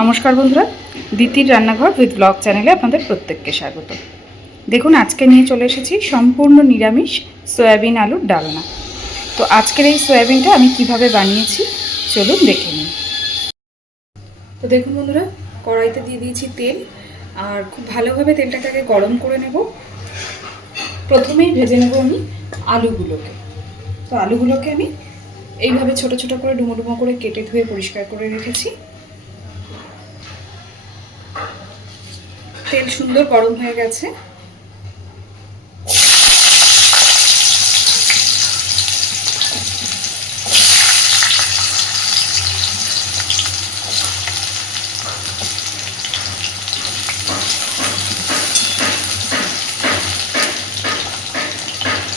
নমস্কার বন্ধুরা, দিতির রান্নাঘর উইথ ব্লগ চ্যানেলে আপনাদের প্রত্যেককে স্বাগত। দেখুন, আজকে নিয়ে চলে এসেছি সম্পূর্ণ নিরামিষ সয়াবিন আলুর ডালনা। তো আজকের এই সয়াবিনটা আমি কীভাবে বানিয়েছি, চলুন দেখে নিন তো দেখুন বন্ধুরা, কড়াইতে দিয়ে দিয়েছি তেল, আর খুব ভালোভাবে তেলটাকে আগে গরম করে নেব। প্রথমেই ভেজে নেব আমি আলুগুলোকে। তো আলুগুলোকে আমি এইভাবে ছোট ছোট করে ডুমো ডুমো করে কেটে ধুয়ে পরিষ্কার করে রেখেছি। তেল সুন্দর গরম হয়ে গেছে।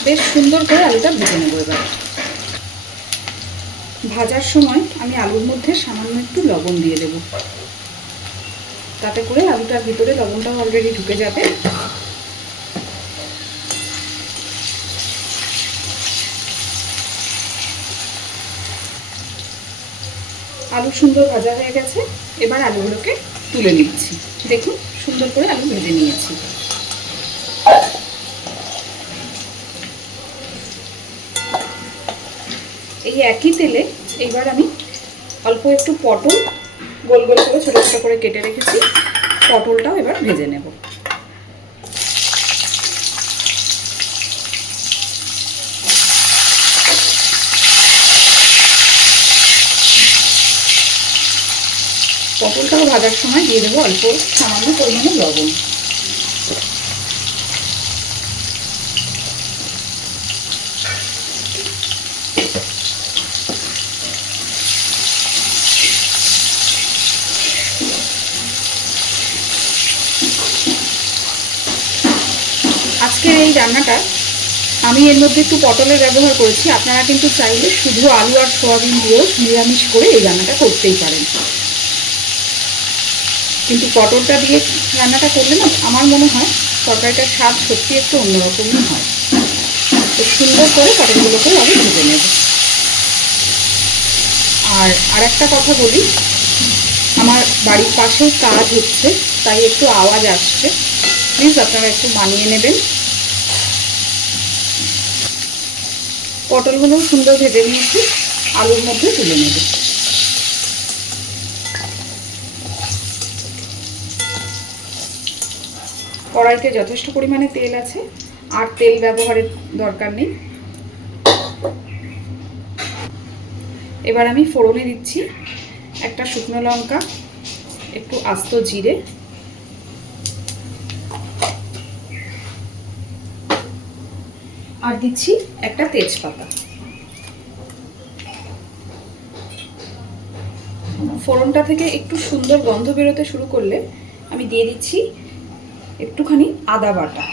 বেশ সুন্দর করে আলুটা ভেজে নেব এবার। ভাজার সময় আমি আলুর মধ্যে সামান্য একটু লবণ দিয়ে দেবো। তাতে করে আলুটার ভিতরে লবণটাও অলরেডি ঢুকে যাবে। আলু সুন্দর ভাজা হয়ে গেছে। এবার আলুগুলোকে তুলে নিচ্ছি। দেখুন, সুন্দর করে আলু ভেজে নিয়েছি। এই একই তেলে এইবার আমি অল্প একটু পটল গোল গোল করে, ছোটো ছোটো করে কেটে রেখেছি। পটলটাও এবার ভেজে নেব। পটলটাও ভাজার সময় দিয়ে দেবো অল্প সামান্য পরিমাণে লবণ। আজকের এই রান্নাটা আমি এর মধ্যে একটু পটলের ব্যবহার করেছি। আপনারা কিন্তু চাইলে শুধু আলু আর সোয়াবিন দিয়েও নিরামিষ করে এই রান্নাটা করতেই পারেন। কিন্তু পটলটা দিয়ে রান্নাটা করলে না, আমার মনে হয় তরকারিটার স্বাদ সত্যি একটু অন্যরকমই হয়। তো সুন্দর করে পটলগুলোকে আগে ভেজে নেব। আর আরেকটা কথা বলি, আমার বাড়ির পাশেও কাজ হচ্ছে, তাই একটু আওয়াজ আসছে। প্লিজ আপনারা একটু মানিয়ে নেবেন। পটলগুলো সুন্দর ভেজে নিয়েছি, আলুর মধ্যে তুলে নেব। কড়াইতে যথেষ্ট পরিমাণে তেল আছে, আর তেল ব্যবহারের দরকার নেই। এবার আমি ফোড়নে দিচ্ছি একটা শুকনো লঙ্কা, একটু আস্ত জিরে আর দিচ্ছি একটা তেজপাতা। ফোড়নটা থেকে একটু সুন্দর গন্ধ বেরোতে শুরু করলে আমি দিয়ে দিচ্ছি একটুখানি আদা বাটা।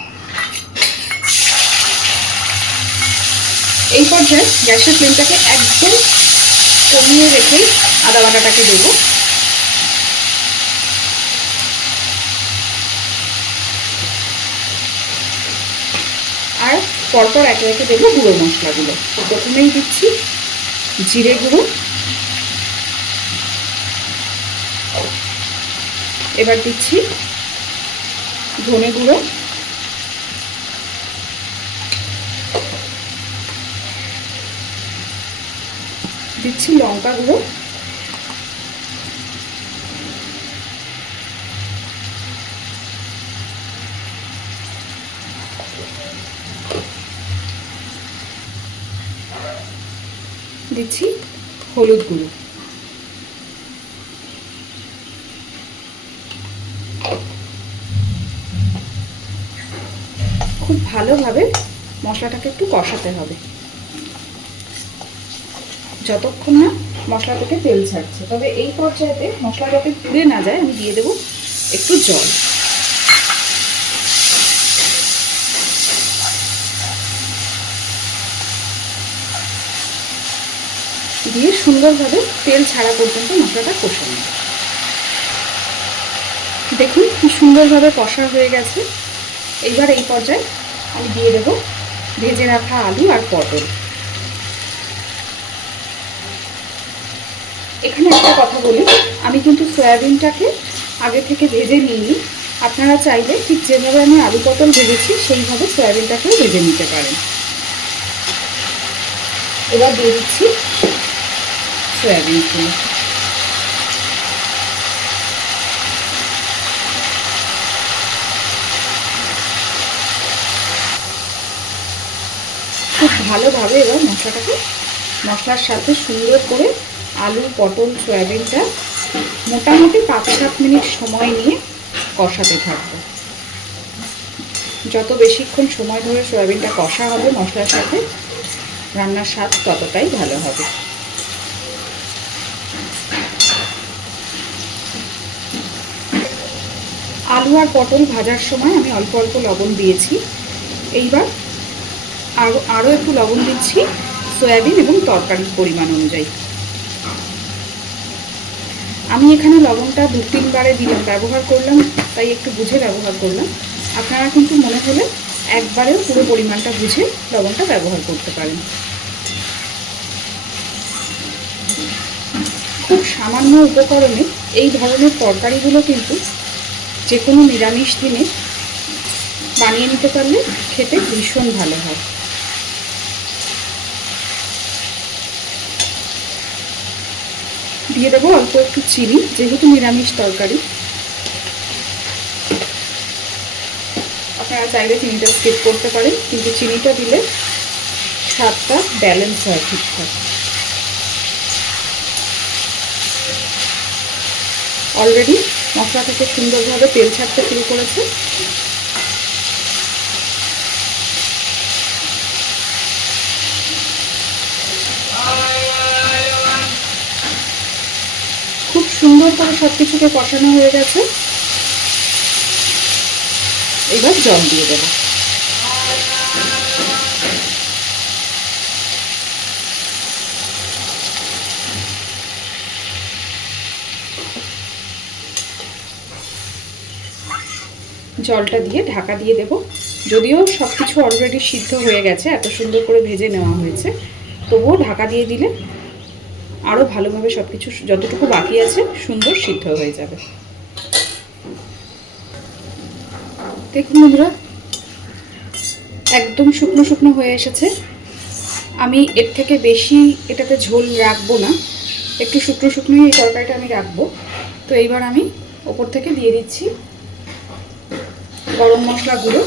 এই পর্যায়ে গ্যাসের ফ্লেমটাকে একদম কমিয়ে রেখেই আদা বাটাটাকে দেবো আর পরপর একে একে দেবো গুঁড়ো মশলাগুলো। প্রথমেই দিচ্ছি জিরে গুঁড়ো। এবার দিচ্ছি ধনে গুঁড়ো। দিচ্ছি লঙ্কা গুঁড়ো। দিচ্ছি হলুদ গুঁড়ো। খুব ভালোভাবে মশলাটাকে একটু কষাতে হবে। যতক্ষণ না মশলা থেকে তেল ছাড়ছে, তবে এই পর্যায়েতে মশলা যাতে পুড়ে না যায়, আমি দিয়ে দেবো একটু জল। দিয়ে সুন্দরভাবে তেল ছাড়া পর্যন্ত মশলাটা কষে নেব দেখুন কি সুন্দরভাবে কষা হয়ে গেছে। এইবার এই পর্যায়ে আমি দিয়ে দেব ভেজে রাখা আলু আর পটল। এখানে একটা কথা বলি, আমি কিন্তু সয়াবিনটাকে আগে থেকে ভেজে নিইনি। আপনারা চাইলে ঠিক যেভাবে আমি আলু পটল ভেজেছি, সেইভাবে সয়াবিনটাকেও ভেজে নিতে পারেন। এবার দিয়ে দিচ্ছি সয়াবিনগুলো খুব ভালোভাবে এবার মশলাটাকে মশলার সাথে সুন্দর করে আলু, পটল, সয়াবিনটা মোটামুটি পাঁচ সাত মিনিট সময় নিয়ে কষাতে থাকব। যত বেশিক্ষণ সময় ধরে সয়াবিনটা কষা হবে মশলার সাথে, রান্নার স্বাদ ততটাই ভালো হবে। আলু আর পটল ভাজার সময় আমি অল্প অল্প লবণ দিয়েছি। এইবার আরও আরও একটু লবণ দিচ্ছি সয়াবিন এবং তরকারির পরিমাণ অনুযায়ী। আমি এখানে লবণটা দু, তিনবারে দিলাম, ব্যবহার করলাম, তাই একটু বুঝে ব্যবহার করলাম। আপনারা কিন্তু মনে হলে একবারেও পুরো পরিমাণটা বুঝে লবণটা ব্যবহার করতে পারেন। খুব সামান্য উপকরণে এই ধরনের তরকারিগুলো কিন্তু যে কোনো নিরামিষ দিনে বানিয়ে নিতে পারলে খেতে ভীষণ ভালো হয়। দিয়ে দেবো অল্প একটু চিনি, যেহেতু নিরামিষ তরকারি। আপনারা চাইলে চিনিটা স্কিপ করতে পারেন, কিন্তু চিনিটা দিলে স্বাদটা ব্যালেন্স হয় ঠিকঠাক। অলরেডি মশলা থেকে সুন্দরভাবে তেল ছাড়তে শুরু করেছে। খুব সুন্দর করে সব কিছুকে কষানো হয়ে গেছে। এবার জল দিয়ে দেবো। জলটা দিয়ে ঢাকা দিয়ে দেব। যদিও সব কিছু অলরেডি সিদ্ধ হয়ে গেছে, এত সুন্দর করে ভেজে নেওয়া হয়েছে। তবুও ঢাকা দিয়ে দিলে আরও ভালোভাবে সব কিছু যতটুকু বাকি আছে সুন্দর সিদ্ধ হয়ে যাবে। দেখুন বন্ধুরা, একদম শুকনো শুকনো হয়ে এসেছে। আমি এর থেকে বেশি এটাতে ঝোল রাখব না। একটু শুকনো শুকনো এই তরকারিটা আমি রাখব। তো এইবার আমি ওপর থেকে দিয়ে দিচ্ছি গরম মশলা গুঁড়ো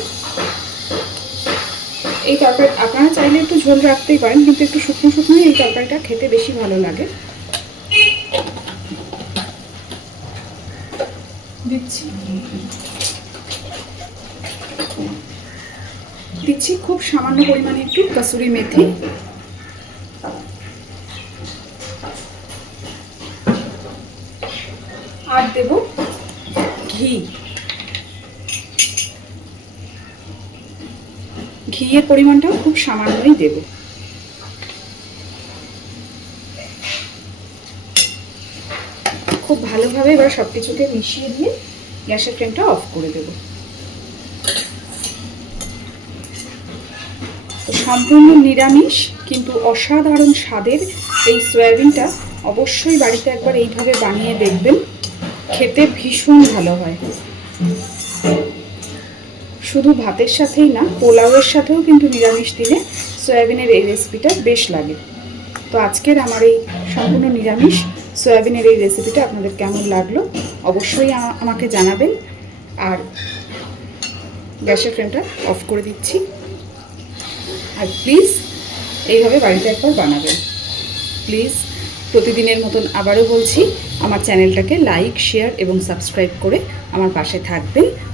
এই তরকারি আপনারা চাইলে একটু ঝোল রাখতেই পারেন, কিন্তু একটু শুকনো শুকনো এই তরকারিটা খেতে বেশি ভালো লাগে। দিচ্ছি। দিচ্ছি খুব সামান্য পরিমাণে একটু কাসুরি মেথি। আর দেব ঘি। ঘিয়ের পরিমাণটাও খুব সামান্যই দেব। খুব ভালোভাবে এবার সব কিছুকে মিশিয়ে দিয়ে গ্যাসের ফ্লেমটা অফ করে দেব। সম্পূর্ণ নিরামিষ কিন্তু অসাধারণ স্বাদের এই সয়াবিনটা অবশ্যই বাড়িতে একবার এইভাবে বানিয়ে দেখবেন। খেতে ভীষণ ভালো হয়। শুধু ভাতের সাথেই না, পোলাওয়ের সাথেও কিন্তু নিরামিষ দিনে সয়াবিনের এই রেসিপিটা বেশ লাগে। তো আজকের আমার এই সম্পূর্ণ নিরামিষ সয়াবিনের এই রেসিপিটা আপনাদের কেমন লাগল অবশ্যই আমাকে জানাবেন। আর গ্যাসের ফ্লেমটা অফ করে দিচ্ছি। আর প্লিজ এইভাবে বাড়িতে একবার বানাবেন। প্লিজ প্রতিদিনের মতন আবারও বলছি, আমার চ্যানেলটাকে লাইক শেয়ার এবং সাবস্ক্রাইব করে আমার পাশে থাকবেন।